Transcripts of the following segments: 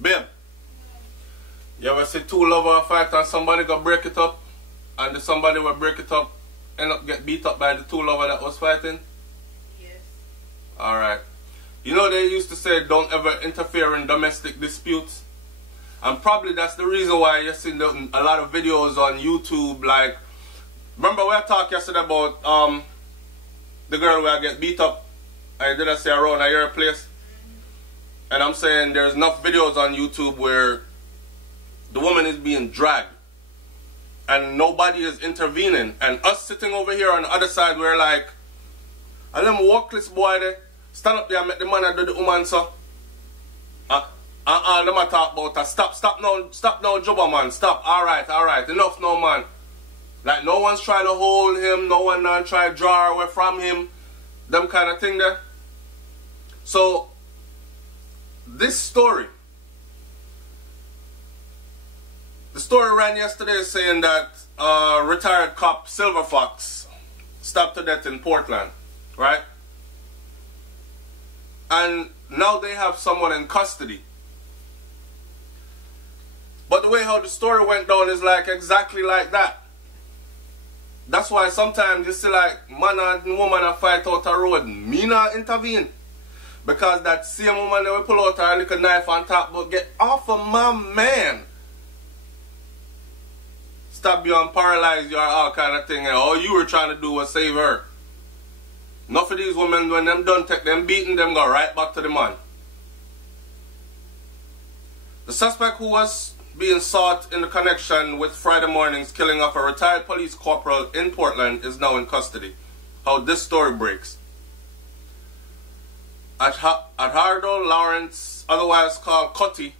Babe, you ever see two lovers fight and somebody go break it up, and the somebody will break it up end up get beat up by the two lovers that was fighting? Yes. Alright. You know they used to say don't ever interfere in domestic disputes? And probably that's the reason why you're seeing a lot of videos on YouTube. Like, remember we talked yesterday about the girl where I get beat up, I didn't say around at your place? And I'm saying there's enough videos on YouTube where the woman is being dragged and nobody is intervening, and us sitting over here on the other side, we're like, I them workless boy there, stand up there and make the man and do the woman so. Let me talk about that. Stop now, Jobber man, stop. Alright, enough now, man. Like, no one's trying to hold him, no one trying to draw away from him, them kind of thing there. So, this story, the story ran yesterday saying that retired cop Silver Fox stabbed to death in Portland, right? And now they have someone in custody. But the way how the story went down is like exactly like that. That's why sometimes you see like man and woman a fight out a road, me not intervene. Because that same woman that will pull out her little knife and talk about get off of my man. Stab you and paralyze you or all kind of thing. And all you were trying to do was save her. Enough of these women, when them done take them beating, them go right back to the man. The suspect who was being sought in the connection with Friday morning's killing of a retired police corporal in Portland is now in custody. How this story breaks. Adhardo Lawrence, otherwise called Cutty,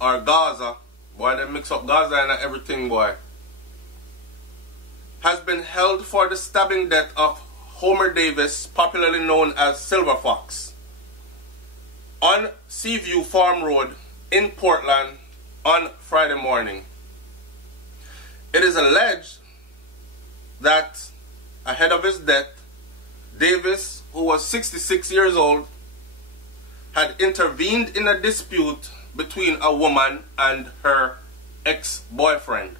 or Gaza, boy they mix up Gaza and everything boy, has been held for the stabbing death of Homer Davis, popularly known as Silver Fox, on Seaview Farm Road in Portland on Friday morning. It is alleged that ahead of his death, Davis, who was 66 years old, had intervened in a dispute between a woman and her ex-boyfriend.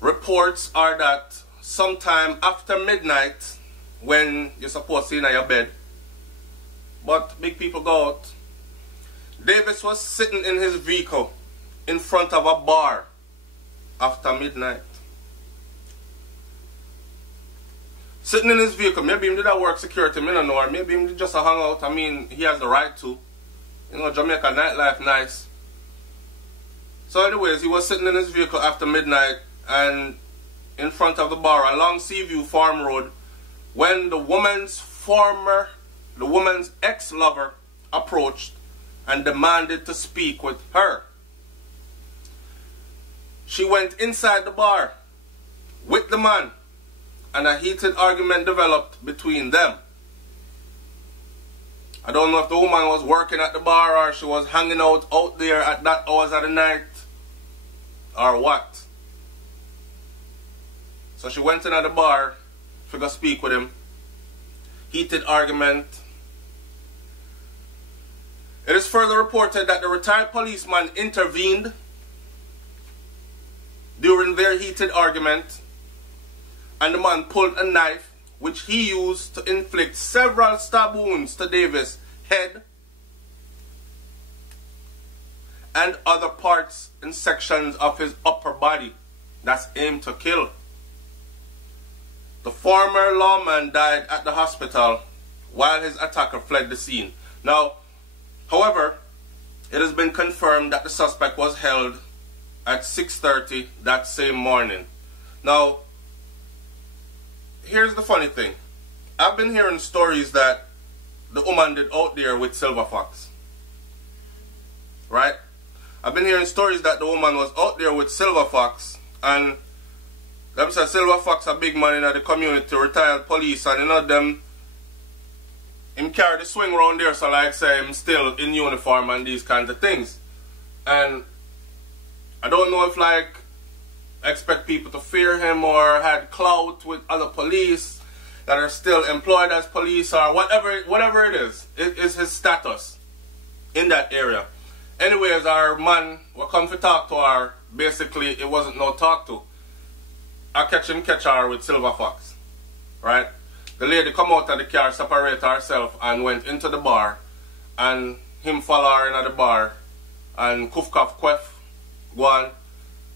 Reports are that sometime after midnight, when you're supposed to be in your bed, but big people go out, Davis was sitting in his vehicle in front of a bar after midnight. Sitting in his vehicle, maybe he did that work security, I don't know, or maybe he just hung out. I mean, he has the right to. You know, Jamaica nightlife nice. So anyways, he was sitting in his vehicle after midnight and in front of the bar along Seaview Farm Road when the woman's ex-lover approached and demanded to speak with her. She went inside the bar with the man, and a heated argument developed between them. I don't know if the woman was working at the bar or she was hanging out there at that hours of the night or what. So she went in at the bar to go speak with him. Heated argument. It is further reported that the retired policeman intervened during their heated argument, and the man pulled a knife which he used to inflict several stab wounds to Davis' head and other parts and sections of his upper body. That's aimed to kill. The former lawman died at the hospital while his attacker fled the scene. Now, however, it has been confirmed that the suspect was held at 6:30 that same morning. Now, here's the funny thing. I've been hearing stories that the woman did out there with Silver Fox. Right? I've been hearing stories that the woman was out there with Silver Fox, and them say Silver Fox a big man in the community, retired police, and you know them, him carry the swing around there, so like say him still in uniform and these kinds of things. And I don't know if like expect people to fear him or had clout with other police that are still employed as police or whatever it is. It is his status in that area. Anyways, our man will come to talk to her. Basically, it wasn't no talk to. I catch her with Silver Fox. Right? The lady come out of the car, separate herself, and went into the bar. And him follow her in the bar. And cuff, cuff, queff. Go on.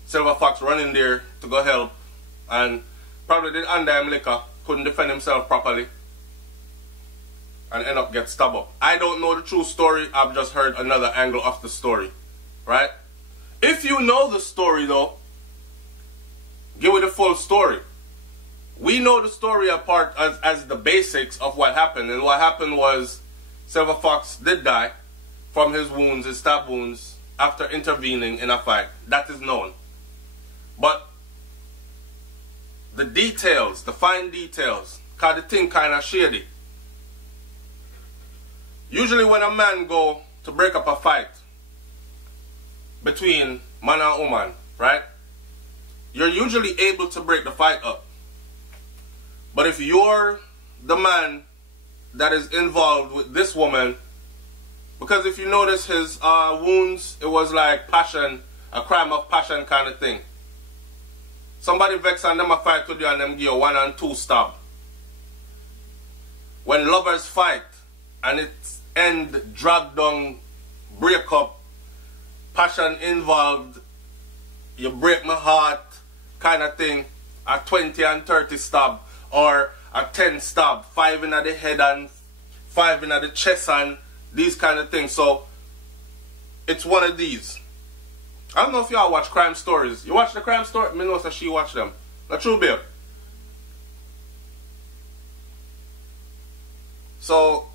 Silver Fox run in there to go help. And probably did under him liquor. Couldn't defend himself properly. And end up get stabbed up. I don't know the true story. I've just heard another angle of the story. Right? If you know the story though, give it the full story. We know the story apart as the basics of what happened. And what happened was Silver Fox did die from his wounds, his stab wounds, after intervening in a fight. That is known. But the details, the fine details, because the thing kind of shady. Usually when a man go to break up a fight between man and woman, right? You're usually able to break the fight up. But if you're the man that is involved with this woman, because if you notice his wounds, it was like passion, a crime of passion kind of thing. Somebody vex and them a fight with you and them give you 1 and 2 stab. When lovers fight and it's end, drag down, break up, passion involved, you break my heart kind of thing, a 20 and 30 stab or a 10 stab, 5 in the head and 5 in the chest and these kind of things. So it's one of these. I don't know if y'all watch crime stories. You watch the crime story? Me know that she watch them. Not true, babe. So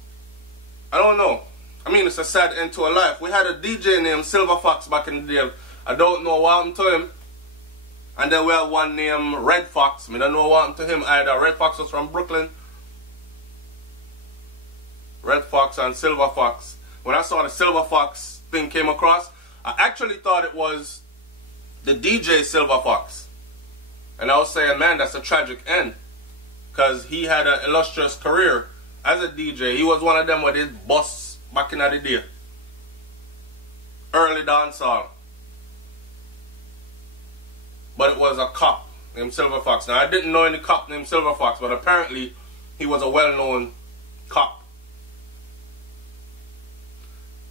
I don't know. I mean, it's a sad end to a life. We had a DJ named Silver Fox back in the day. I don't know what happened to him. And then we have one named Red Fox. I don't know what happened to him either. Red Fox was from Brooklyn. Red Fox and Silver Fox. When I saw the Silver Fox thing came across, I actually thought it was the DJ Silver Fox. And I was saying, man, that's a tragic end. Because he had an illustrious career as a DJ. He was one of them with his boss back in the day. Early dancehall. But it was a cop named Silver Fox. Now, I didn't know any cop named Silver Fox, but apparently he was a well-known cop.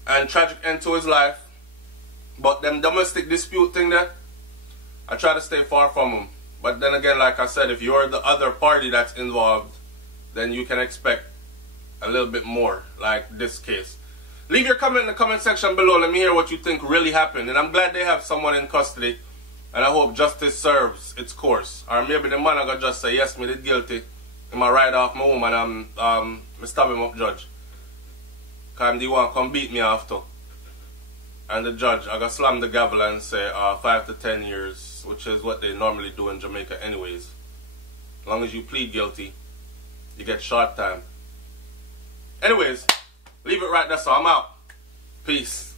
And tragic end to his life. But them domestic dispute thing there, I try to stay far from them. But then again, like I said, if you're the other party that's involved, then you can expect a little bit more, like this case. Leave your comment in the comment section below. Let me hear what you think really happened. And I'm glad they have someone in custody. And I hope justice serves its course. Or maybe the man gonna just say, yes, me did guilty. And I ride off my woman and I stab him up, judge. Because they want to come beat me after. And the judge, I got slam the gavel and say 5 to 10 years, which is what they normally do in Jamaica anyways. As long as you plead guilty, you get short time. Anyways, leave it right there, so I'm out. Peace.